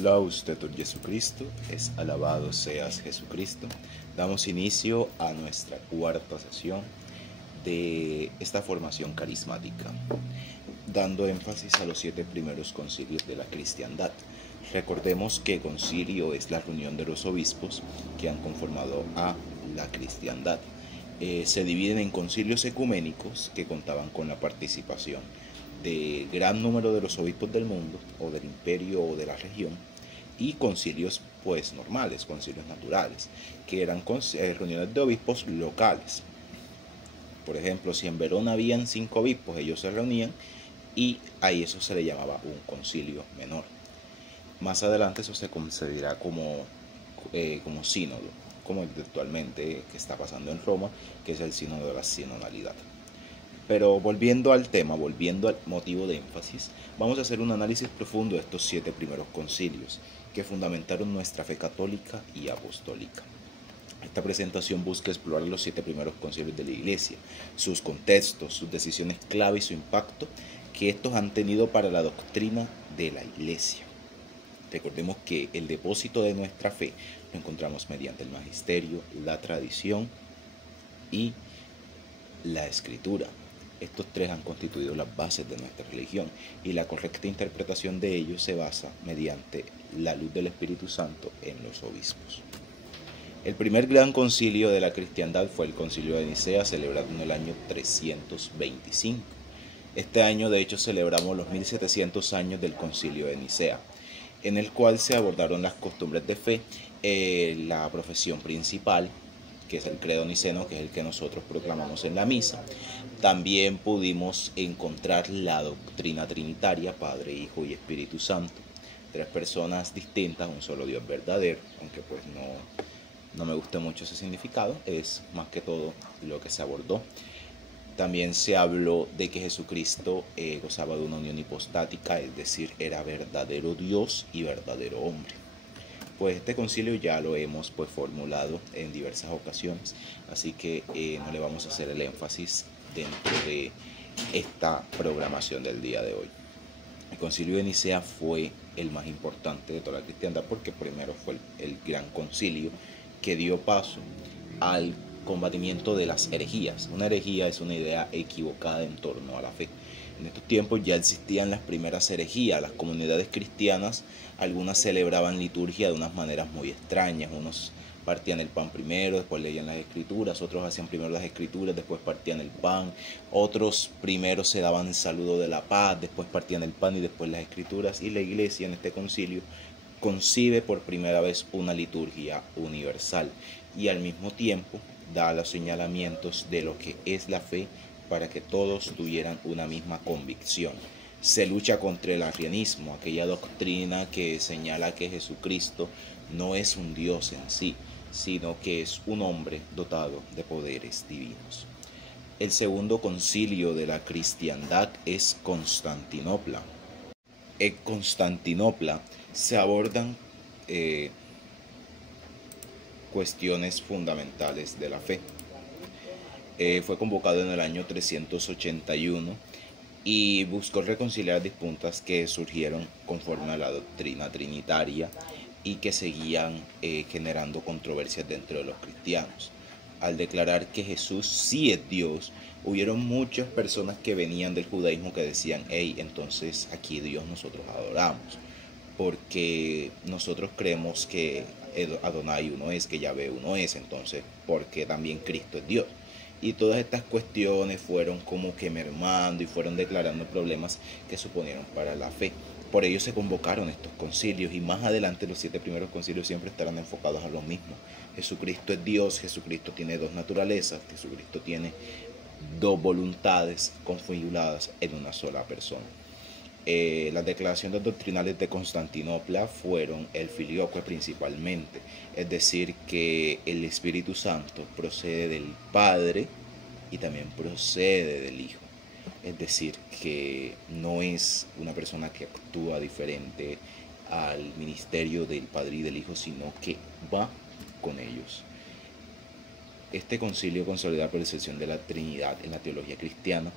Laudetur Jesucristo, es alabado seas Jesucristo. Damos inicio a nuestra cuarta sesión de esta formación carismática, dando énfasis a los 7 primeros concilios de la cristiandad. Recordemos que concilio es la reunión de los obispos que han conformado a la cristiandad. Se dividen en concilios ecuménicos que contaban con la participación de gran número de los obispos del mundo o del imperio o de la región, y concilios pues normales, concilios naturales, que eran reuniones de obispos locales. Por ejemplo, si en Verona habían 5 obispos, ellos se reunían y ahí eso se le llamaba un concilio menor. Más adelante eso se considerará como sínodo, como actualmente que está pasando en Roma, que es el sínodo de la sinodalidad. Pero volviendo al tema, volviendo al motivo de énfasis, vamos a hacer un análisis profundo de estos 7 primeros concilios que fundamentaron nuestra fe católica y apostólica. Esta presentación busca explorar los 7 primeros concilios de la Iglesia, sus contextos, sus decisiones clave y su impacto que estos han tenido para la doctrina de la Iglesia. Recordemos que el depósito de nuestra fe lo encontramos mediante el magisterio, la tradición y la escritura. Estos 3 han constituido las bases de nuestra religión y la correcta interpretación de ellos se basa mediante la luz del Espíritu Santo en los obispos. El primer gran concilio de la cristiandad fue el concilio de Nicea, celebrado en el año 325. Este año de hecho celebramos los 1700 años del concilio de Nicea, en el cual se abordaron las costumbres de fe, la profesión principal, que es el credo niceno, que es el que nosotros proclamamos en la misa. También pudimos encontrar la doctrina trinitaria, Padre, Hijo y Espíritu Santo, 3 personas distintas, un solo Dios verdadero, aunque pues no me gusta mucho ese significado, es más que todo lo que se abordó. También se habló de que Jesucristo gozaba de una unión hipostática, es decir, era verdadero Dios y verdadero hombre. Pues este concilio ya lo hemos formulado en diversas ocasiones, así que no le vamos a hacer el énfasis dentro de esta programación del día de hoy. El concilio de Nicea fue el más importante de toda la cristiandad porque primero fue el gran concilio que dio paso al combatimiento de las herejías. Una herejía es una idea equivocada en torno a la fe. En estos tiempos ya existían las primeras herejías. Las comunidades cristianas, algunas celebraban liturgia de unas maneras muy extrañas. Unos partían el pan primero, después leían las escrituras, otros hacían primero las escrituras, después partían el pan, otros primero se daban el saludo de la paz, después partían el pan y después las escrituras. Y la Iglesia en este concilio concibe por primera vez una liturgia universal y al mismo tiempo da los señalamientos de lo que es la fe para que todos tuvieran una misma convicción. Se lucha contra el arrianismo, aquella doctrina que señala que Jesucristo no es un Dios en sí, sino que es un hombre dotado de poderes divinos. El segundo concilio de la cristiandad es Constantinopla. En Constantinopla se abordan cuestiones fundamentales de la fe. Fue convocado en el año 381 y buscó reconciliar disputas que surgieron conforme a la doctrina trinitaria y que seguían generando controversias dentro de los cristianos. Al declarar que Jesús sí es Dios, hubieron muchas personas que venían del judaísmo que decían: hey, entonces aquí Dios nosotros adoramos, porque nosotros creemos que Adonai uno es, que Yahvé uno es, entonces porque también Cristo es Dios. Y todas estas cuestiones fueron como que mermando y fueron declarando problemas que suponieron para la fe. Por ello se convocaron estos concilios y más adelante los 7 primeros concilios siempre estarán enfocados a lo mismo. Jesucristo es Dios, Jesucristo tiene 2 naturalezas, Jesucristo tiene 2 voluntades configuradas en una sola persona. Las declaraciones doctrinales de Constantinopla fueron el filioque principalmente, es decir, que el Espíritu Santo procede del Padre y también procede del Hijo, es decir, que no es una persona que actúa diferente al ministerio del Padre y del Hijo, sino que va con ellos. Este concilio consolida la percepción de la Trinidad en la teología cristiana,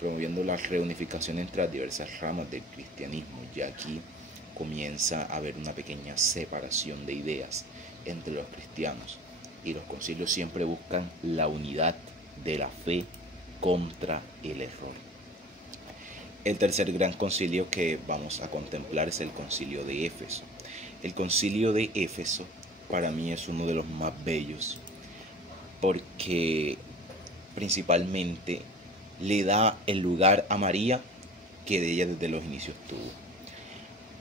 promoviendo la reunificación entre las diversas ramas del cristianismo. Ya aquí comienza a haber una pequeña separación de ideas entre los cristianos, y los concilios siempre buscan la unidad de la fe contra el error. El tercer gran concilio que vamos a contemplar es el concilio de Éfeso. El concilio de Éfeso para mí es uno de los más bellos, porque principalmente le da el lugar a María que de ella desde los inicios tuvo.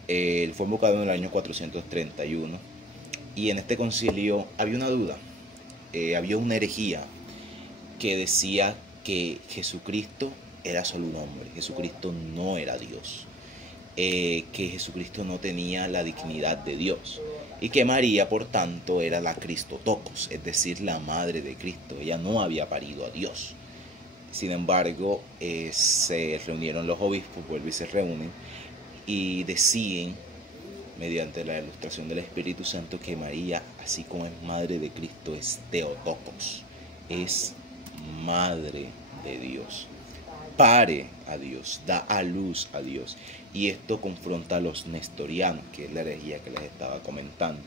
Él fue invocado en el año 431, y en este concilio había una duda, había una herejía que decía que Jesucristo era solo un hombre, Jesucristo no era Dios, que Jesucristo no tenía la dignidad de Dios, y que María, por tanto, era la Cristotocos, es decir, la madre de Cristo. Ella no había parido a Dios. Sin embargo, se reunieron los obispos, vuelven y se reúnen, y deciden, mediante la ilustración del Espíritu Santo, que María, así como es madre de Cristo, es Theotokos, es madre de Dios, pare a Dios, da a luz a Dios. Y esto confronta a los nestorianos, que es la herejía que les estaba comentando.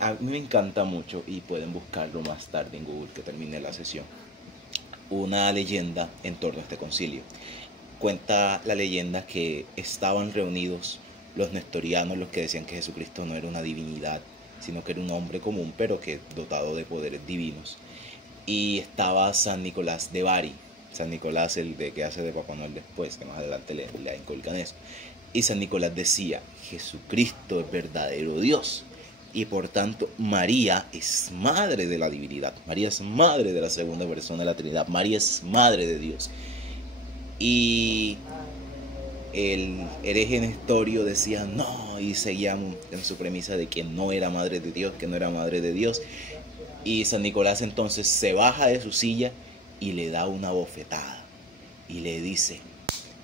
A mí me encanta mucho, y pueden buscarlo más tarde en Google que termine la sesión, una leyenda en torno a este concilio. Cuenta la leyenda que estaban reunidos los nestorianos, los que decían que Jesucristo no era una divinidad, sino que era un hombre común, pero que dotado de poderes divinos. Y estaba San Nicolás de Bari, San Nicolás, el de que hace de Papá Noel después, que más adelante le inculcan eso. Y San Nicolás decía: Jesucristo es verdadero Dios, y por tanto María es madre de la divinidad, María es madre de la segunda persona de la Trinidad, María es madre de Dios. Y el hereje Nestorio decía no, y seguíamos en su premisa de que no era madre de Dios, que no era madre de Dios. Y San Nicolás entonces se baja de su silla y le da una bofetada y le dice: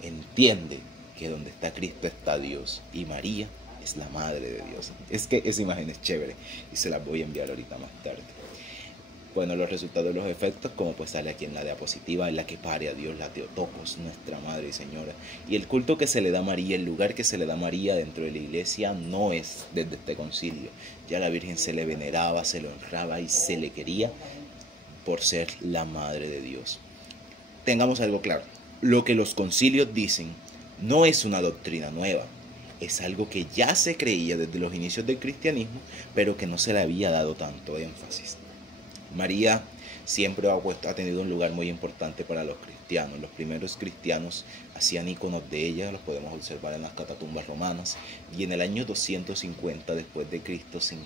entiende que donde está Cristo está Dios, y María es la madre de Dios. Es que esa imagen es chévere y se las voy a enviar ahorita más tarde. Bueno, los resultados de los efectos, como pues sale aquí en la diapositiva, es la que pare a Dios, la Theotokos, nuestra Madre y Señora. Y el culto que se le da a María, el lugar que se le da a María dentro de la iglesia, no es desde este concilio. Ya a la Virgen se le veneraba, se le honraba y se le quería por ser la Madre de Dios. Tengamos algo claro: lo que los concilios dicen no es una doctrina nueva, es algo que ya se creía desde los inicios del cristianismo, pero que no se le había dado tanto énfasis. María siempre ha tenido un lugar muy importante para los cristianos. Los primeros cristianos hacían iconos de ella, los podemos observar en las catatumbas romanas, y en el año 250 después de Cristo se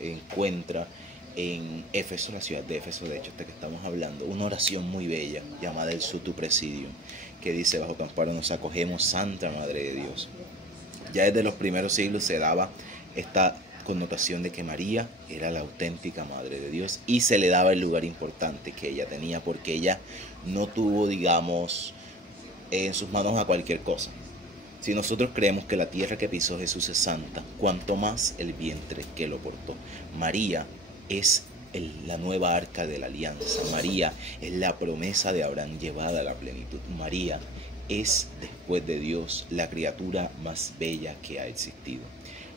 encuentra en Éfeso, la ciudad de Éfeso, de hecho, esta que estamos hablando, una oración muy bella llamada el Sutu Presidium, que dice: bajo tu amparo nos acogemos, Santa Madre de Dios. Ya desde los primeros siglos se daba esta connotación de que María era la auténtica Madre de Dios, y se le daba el lugar importante que ella tenía, porque ella no tuvo, digamos, en sus manos a cualquier cosa. Si nosotros creemos que la tierra que pisó Jesús es santa, cuanto más el vientre que lo portó. María es la nueva arca de la alianza. María es la promesa de Abraham llevada a la plenitud. María es, después de Dios, la criatura más bella que ha existido.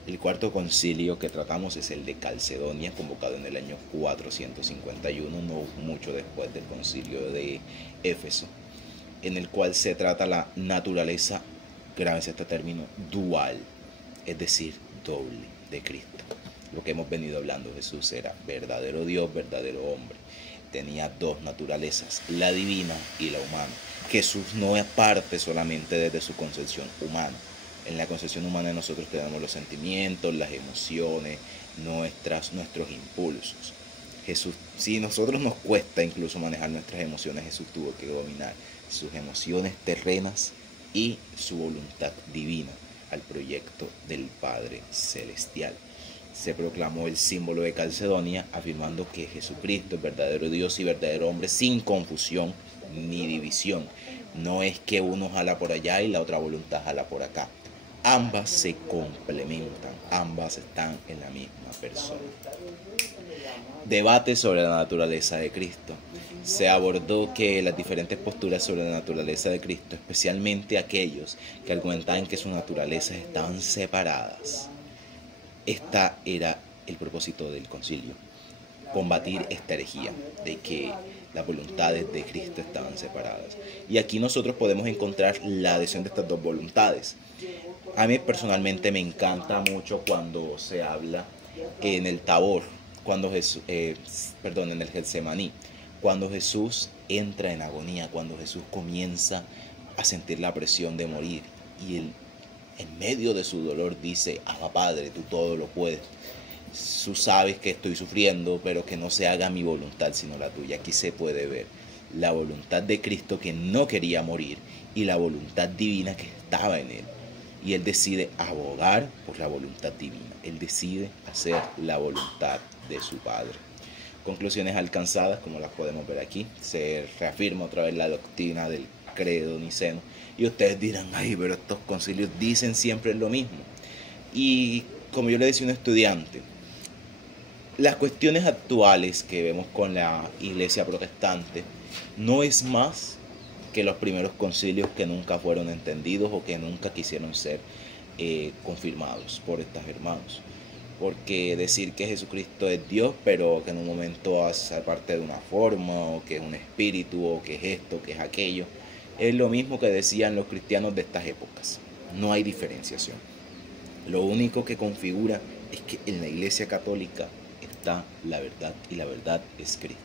El cuarto concilio que tratamos es el de Calcedonia, convocado en el año 451, no mucho después del concilio de Éfeso, en el cual se trata la naturaleza, grábense este término, dual, es decir, doble, de Cristo. Lo que hemos venido hablando: Jesús era verdadero Dios, verdadero hombre. Tenía dos naturalezas, la divina y la humana. Jesús no es parte solamente desde su concepción humana. En la concepción humana nosotros tenemos los sentimientos, las emociones, nuestros impulsos. Jesús, si a nosotros nos cuesta incluso manejar nuestras emociones, Jesús tuvo que dominar sus emociones terrenas y su voluntad divina al proyecto del Padre Celestial. Se proclamó el símbolo de Calcedonia, afirmando que Jesucristo es verdadero Dios y verdadero hombre, sin confusión ni división. No es que uno jala por allá y la otra voluntad jala por acá. Ambas se complementan, ambas están en la misma persona. Debate sobre la naturaleza de Cristo. Se abordó que las diferentes posturas sobre la naturaleza de Cristo, especialmente aquellos que argumentaban que sus naturalezas estaban separadas, esta era el propósito del concilio, combatir esta herejía de que las voluntades de Cristo estaban separadas. Y aquí nosotros podemos encontrar la adhesión de estas dos voluntades. A mí personalmente me encanta mucho cuando se habla en el Tabor, en el Getsemaní, cuando Jesús entra en agonía, cuando Jesús comienza a sentir la presión de morir y él, en medio de su dolor, dice: Abba Padre, tú todo lo puedes. Tú sabes que estoy sufriendo, pero que no se haga mi voluntad sino la tuya. Aquí se puede ver la voluntad de Cristo, que no quería morir, y la voluntad divina que estaba en él. Y él decide abogar por la voluntad divina. Él decide hacer la voluntad de su Padre. Conclusiones alcanzadas, como las podemos ver aquí. Se reafirma otra vez la doctrina del credo niceno. Y ustedes dirán: ay, pero estos concilios dicen siempre lo mismo. Y como yo le decía a un estudiante, las cuestiones actuales que vemos con la iglesia protestante no es más que los primeros concilios que nunca fueron entendidos o que nunca quisieron ser confirmados por estos hermanos. Porque decir que Jesucristo es Dios, pero que en un momento va a ser parte de una forma, o que es un espíritu, o que es esto, que es aquello, es lo mismo que decían los cristianos de estas épocas. No hay diferenciación. Lo único que configura es que en la iglesia católica está la verdad, y la verdad es Cristo.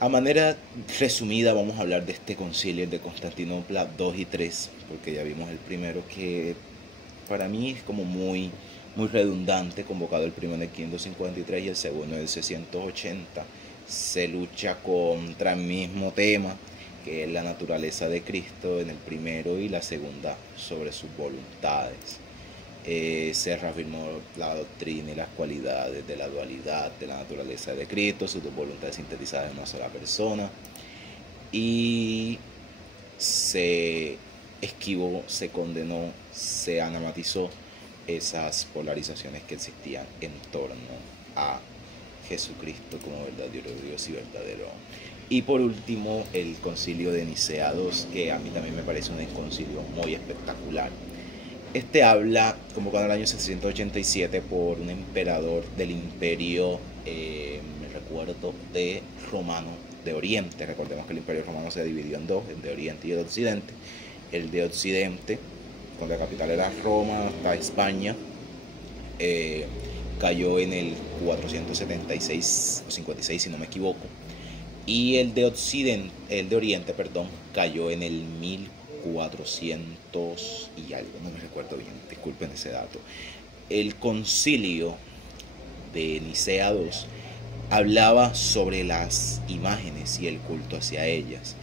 A manera resumida vamos a hablar de este concilio de Constantinopla 2 y 3, porque ya vimos el primero, que para mí es como muy redundante, convocado el primero en el 553 y el segundo en el 680. Se lucha contra el mismo tema, que es la naturaleza de Cristo en el primero, y la segunda sobre sus voluntades. Se reafirmó la doctrina y las cualidades de la dualidad de la naturaleza de Cristo, sus dos voluntades sintetizadas en una sola persona, y se esquivó, se condenó, se anamatizó esas polarizaciones que existían en torno a Jesucristo como verdadero Dios y verdadero. Y por último, el concilio de Nicea II, que a mí también me parece un concilio muy espectacular. Este habla, convocado en el año 687 por un emperador del imperio, me recuerdo, de romano de Oriente. Recordemos que el imperio romano se dividió en dos, el de Oriente y el de Occidente. El de Occidente, cuando la capital era Roma, hasta España, cayó en el 476 o 56, si no me equivoco. Y el de Oriente, cayó en el 1400 y algo, no me recuerdo bien, disculpen ese dato. El concilio de Nicea II hablaba sobre las imágenes y el culto hacia ellas.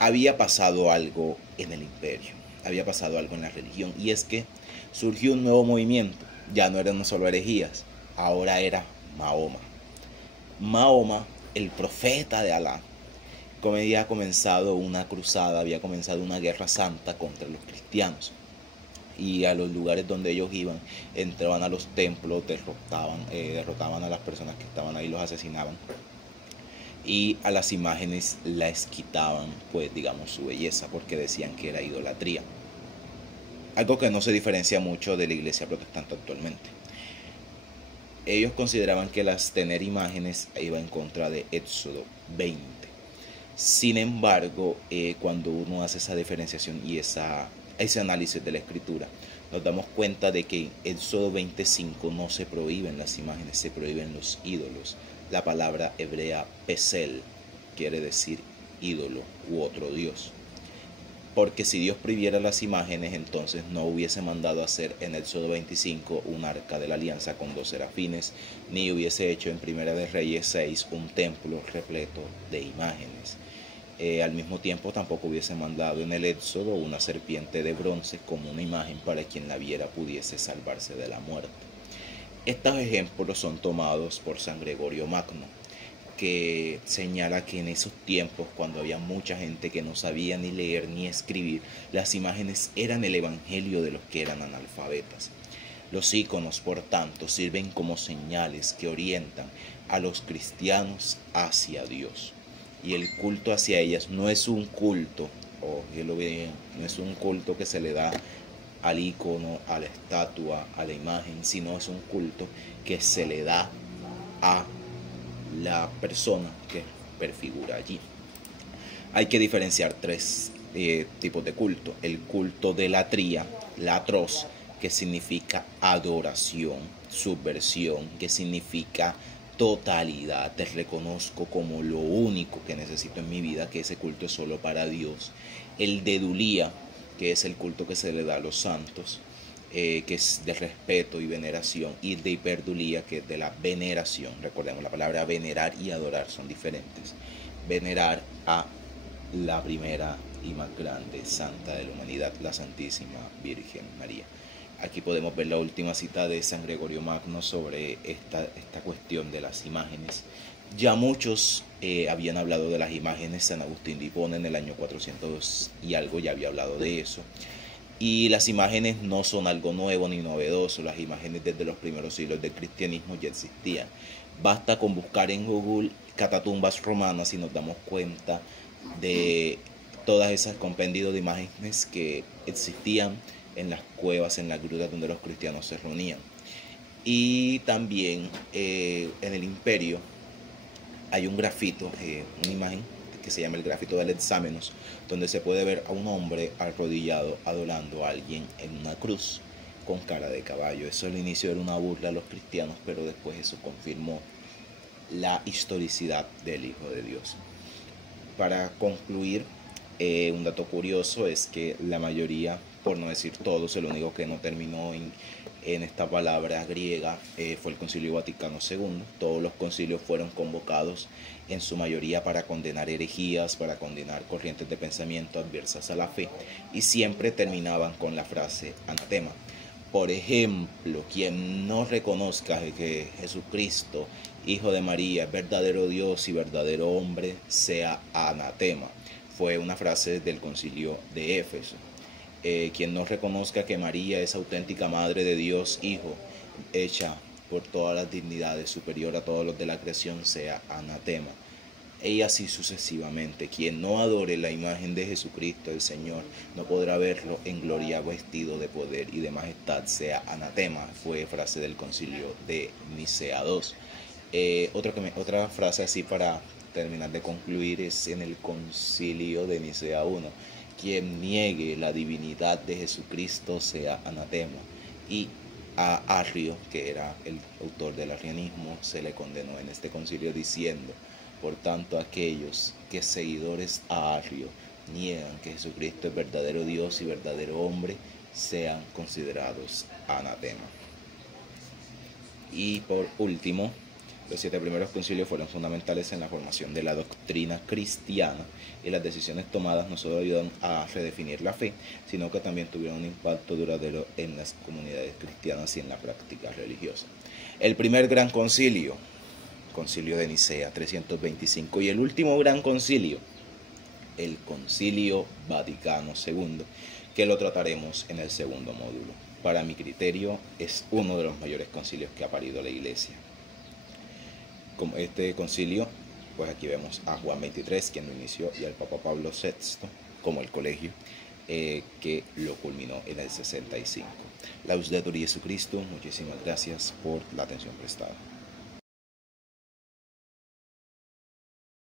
Había pasado algo en el imperio, había pasado algo en la religión, y es que surgió un nuevo movimiento. Ya no eran solo herejías, ahora era Mahoma. Mahoma, el profeta de Alá, había comenzado una cruzada, había comenzado una guerra santa contra los cristianos. Y a los lugares donde ellos iban, entraban a los templos, derrotaban a las personas que estaban ahí, los asesinaban. Y a las imágenes les quitaban, pues digamos, su belleza, porque decían que era idolatría. Algo que no se diferencia mucho de la iglesia protestante actualmente. Ellos consideraban que tener imágenes iba en contra de Éxodo 20. Sin embargo, cuando uno hace esa diferenciación y ese análisis de la escritura, nos damos cuenta de que en Éxodo 25 no se prohíben las imágenes, se prohíben los ídolos. La palabra hebrea pesel quiere decir ídolo u otro dios. Porque si Dios prohibiera las imágenes, entonces no hubiese mandado a hacer en Éxodo 25 un arca de la alianza con 2 serafines, ni hubiese hecho en Primera de Reyes 6 un templo repleto de imágenes. Al mismo tiempo tampoco hubiese mandado en el Éxodo una serpiente de bronce como una imagen para quien la viera pudiese salvarse de la muerte. Estos ejemplos son tomados por San Gregorio Magno, que señala que en esos tiempos, cuando había mucha gente que no sabía ni leer ni escribir, las imágenes eran el evangelio de los que eran analfabetas. Los íconos, por tanto, sirven como señales que orientan a los cristianos hacia Dios. Y el culto hacia ellas no es un culto, óyelo bien, no es un culto que se le da al ícono, a la estatua, a la imagen, sino es un culto que se le da a la persona que perfigura allí. Hay que diferenciar tres tipos de culto. El culto de latría, latros, que significa adoración, subversión, que significa totalidad. Te reconozco como lo único que necesito en mi vida, que ese culto es solo para Dios. El dedulía, que es el culto que se le da a los santos, que es de respeto y veneración, y de hiperdulía, que es de la veneración. Recordemos, la palabra venerar y adorar son diferentes. Venerar a la primera y más grande santa de la humanidad, la Santísima Virgen María. Aquí podemos ver la última cita de San Gregorio Magno sobre esta cuestión de las imágenes. Ya muchos habían hablado de las imágenes. San Agustín de Hipona en el año 400 y algo ya había hablado de eso. Y las imágenes no son algo nuevo ni novedoso. Las imágenes desde los primeros siglos del cristianismo ya existían. Basta con buscar en Google catatumbas romanas y nos damos cuenta de todas esas compendios de imágenes que existían en las cuevas, en las grutas donde los cristianos se reunían. Y también en el imperio hay un grafito, una imagen que se llama el grafito del Exámenos, donde se puede ver a un hombre arrodillado adorando a alguien en una cruz con cara de caballo. Eso al inicio era una burla a los cristianos, pero después eso confirmó la historicidad del Hijo de Dios. Para concluir, un dato curioso es que la mayoría, por no decir todos, el único que no terminó en esta palabra griega fue el Concilio Vaticano II. Todos los concilios fueron convocados en su mayoría para condenar herejías, para condenar corrientes de pensamiento adversas a la fe, y siempre terminaban con la frase anatema. Por ejemplo, quien no reconozca que Jesucristo, Hijo de María, es verdadero Dios y verdadero hombre, sea anatema. Fue una frase del concilio de Éfeso. Quien no reconozca que María es auténtica Madre de Dios, Hijo, hecha por todas las dignidades, superior a todos los de la creación, sea anatema. Y así sucesivamente. Quien no adore la imagen de Jesucristo, el Señor, no podrá verlo en gloria, vestido de poder y de majestad, sea anatema. Fue frase del concilio de Nicea II. Otra frase así para terminar de concluir es en el concilio de Nicea I. Quien niegue la divinidad de Jesucristo sea anatema. Y a Arrio, que era el autor del arrianismo, se le condenó en este concilio diciendo: por tanto, aquellos que seguidores a Arrio niegan que Jesucristo es verdadero Dios y verdadero hombre, sean considerados anatema. Y por último, los 7 primeros concilios fueron fundamentales en la formación de la doctrina cristiana, y las decisiones tomadas no solo ayudan a redefinir la fe, sino que también tuvieron un impacto duradero en las comunidades cristianas y en la práctica religiosa. El primer gran concilio, Concilio de Nicea 325, y el último gran concilio, el Concilio Vaticano II, que lo trataremos en el segundo módulo. Para mi criterio, es uno de los mayores concilios que ha parido la Iglesia. Como este concilio, pues aquí vemos a Juan XXIII, quien lo inició, y al Papa Pablo VI, como el colegio, que lo culminó en el 65. Laudetur Jesucristo, muchísimas gracias por la atención prestada.